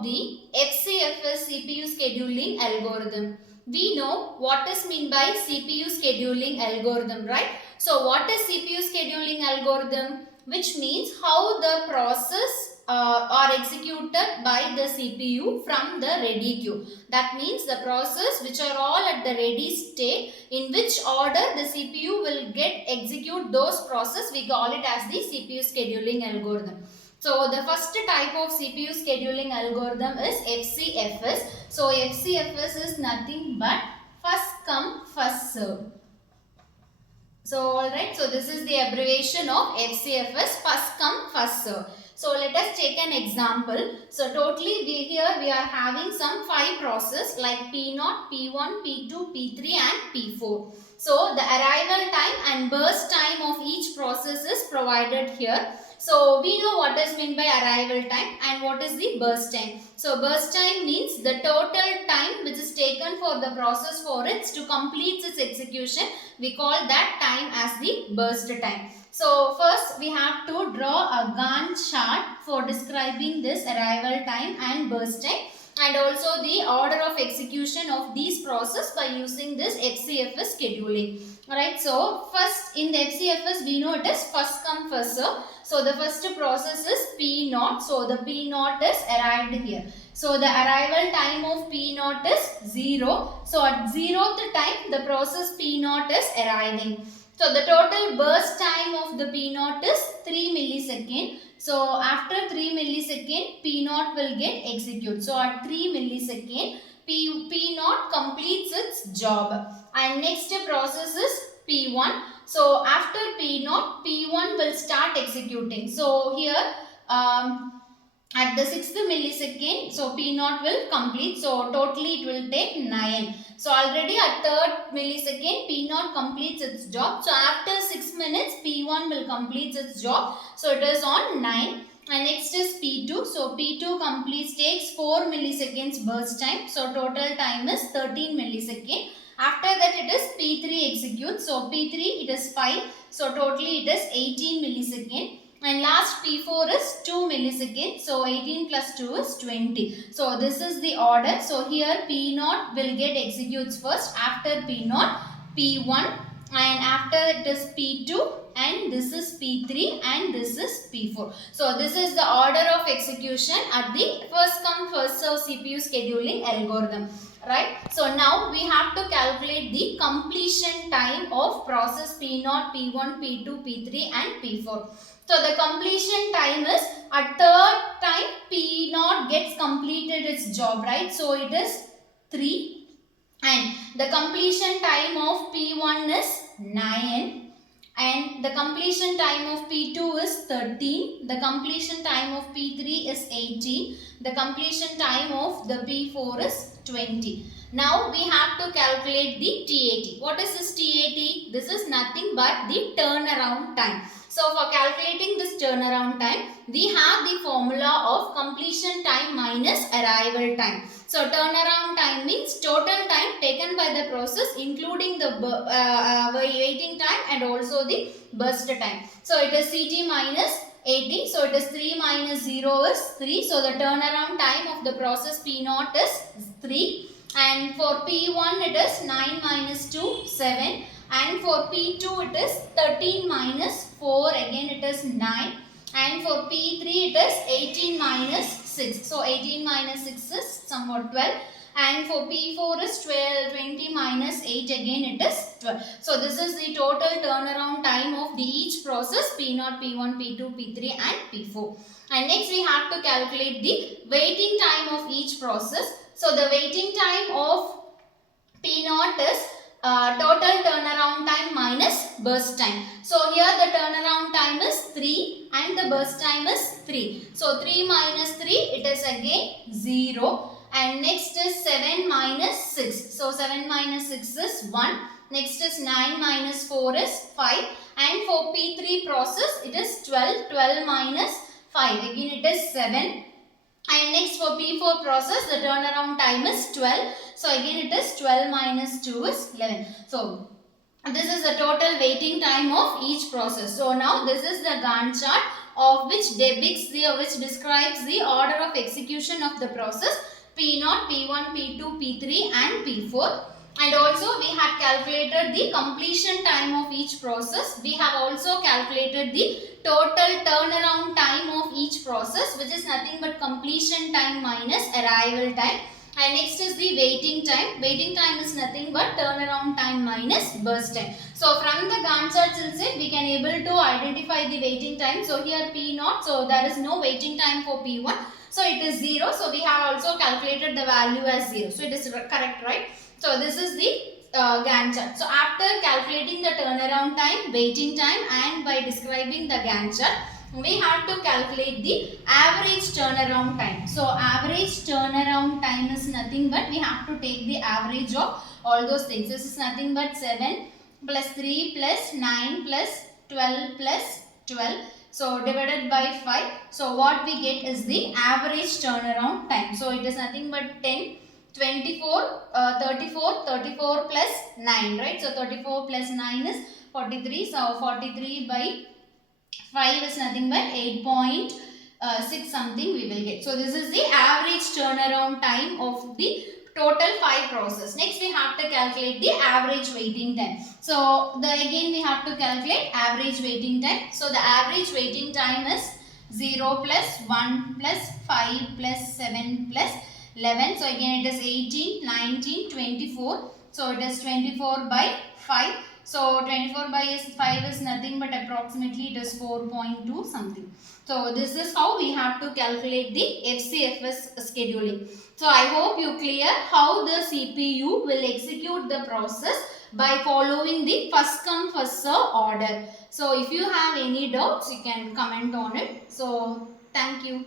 about the Fcfs CPU scheduling algorithm. We know what is meant by CPU scheduling algorithm, right? So what is CPU scheduling algorithm? Which means how the process are executed by the CPU from the ready queue. That means the process which are all at the ready state, in which order the CPU will get execute those process, we call it as the CPU scheduling algorithm. So the first type of CPU scheduling algorithm is Fcfs. So Fcfs is nothing but first come first serve. So alright, so this is the abbreviation of Fcfs, first come first serve. So let us take an example. So totally here we are having some 5 process like P0, P1, P2, P3 and P4. So the arrival time and burst time of each process is provided here. So we know what is meant by arrival time and what is the burst time. So burst time means the total time which is taken for the process for it to complete its execution. We call that time as the burst time. So first we have to draw a Gantt chart for describing this arrival time and burst time, and also the order of execution of these process by using this Fcfs scheduling. Alright, so first in the Fcfs we know it is first come first serve. So the first process is P0. So the P0 is arrived here. So the arrival time of P0 is 0. So at 0th time the process P0 is arriving. So the total burst time of the P0 is 3 millisecond. So after 3 millisecond P0 will get executed. So at 3 millisecond P0 completes its job. And next process is P1. So after P0, P1 will start executing. So here at the 6th millisecond, so P0 will complete. So totally it will take 9. So already at 3rd millisecond, P0 completes its job. So after 6 minutes, P1 will complete its job. So it is on 9. And next is P2. So P2 completes, takes 4 milliseconds burst time. So total time is 13 millisecond. After that it is P3 executes. So P3 it is 5. So totally it is 18 millisecond. And last P4 is 2 milliseconds. So 18 plus 2 is 20. So this is the order. So here P0 will get executes first. After P0, P1, and after it is P2, and this is P3, and this is P4. So this is the order of execution at the first come first serve CPU scheduling algorithm. Right. So now we have to calculate the completion time of process P0, P1, P2, P3 and P4. So the completion time is at 3rd time P0 gets completed its job, right? So it is 3, and the completion time of P1 is 9, and the completion time of P2 is 13, the completion time of P3 is 18, the completion time of the P4 is 20. Now we have to calculate the TAT. What is this TAT? This is nothing but the turnaround time. So for calculating this turnaround time, we have the formula of completion time minus arrival time. So turnaround time means total time taken by the process including the waiting time and also the burst time. So it is CT minus 80. So it is 3 minus 0 is 3. So the turnaround time of the process P0 is 3. And for P1 it is 9 minus 2, 7. And for P2 it is 13 minus 4, again it is 9. And for P3 it is 18 minus 6. So 18 minus 6 is somewhat 12. And for P4 is 20 minus 8, again it is 12. So this is the total turnaround time of the each process P0, P1, P2, P3 and P4. And next we have to calculate the waiting time of each process. So the waiting time of P0 is total turnaround time minus burst time. So here the turnaround time is 3 and the burst time is 3. So 3 minus 3, it is again 0. And next is 7 minus 6. So 7 minus 6 is 1. Next is 9 minus 4 is 5. And for P3 process it is 12. 12 minus 5. Again it is 7. And next for P4 process the turnaround time is 12. So again it is 12 minus 2 is 11. So this is the total waiting time of each process. So now this is the Gantt chart of which depicts which describes the order of execution of the process P0, P1, P2, P3 and P4. And also we had calculated the completion time of each process. We have also calculated the total turnaround time of each process, which is nothing but completion time minus arrival time. And next is the waiting time. Waiting time is nothing but turnaround time minus burst time. So from the Gantt chart itself, we can able to identify the waiting time. So here P0, so there is no waiting time for P1. So it is 0. So we have also calculated the value as 0. So it is correct, right? So this is the Gantt chart. So after calculating the turnaround time, waiting time and by describing the Gantt chart, we have to calculate the average turnaround time. So average turnaround time is nothing but we have to take the average of all those things. This is nothing but 7 plus 3 plus 9 plus 12 plus 12. So divided by 5. So what we get is the average turnaround time. So it is nothing but 10, 24, 34, 34 plus 9, right? So 34 plus 9 is 43. So 43 by 5 is nothing but 8.6 something we will get. So this is the average turnaround time of the total 5 process. Next we have to calculate the average waiting time. So again we have to calculate average waiting time. So the average waiting time is 0 plus 1 plus 5 plus 7 plus 11. So again it is 18, 19, 24. So it is 24 by 5. So 24 by 5 is nothing but approximately it is 4.2 something. So this is how we have to calculate the Fcfs scheduling. So I hope you clear how the CPU will execute the process by following the first come first serve order. So if you have any doubts, you can comment on it. So thank you.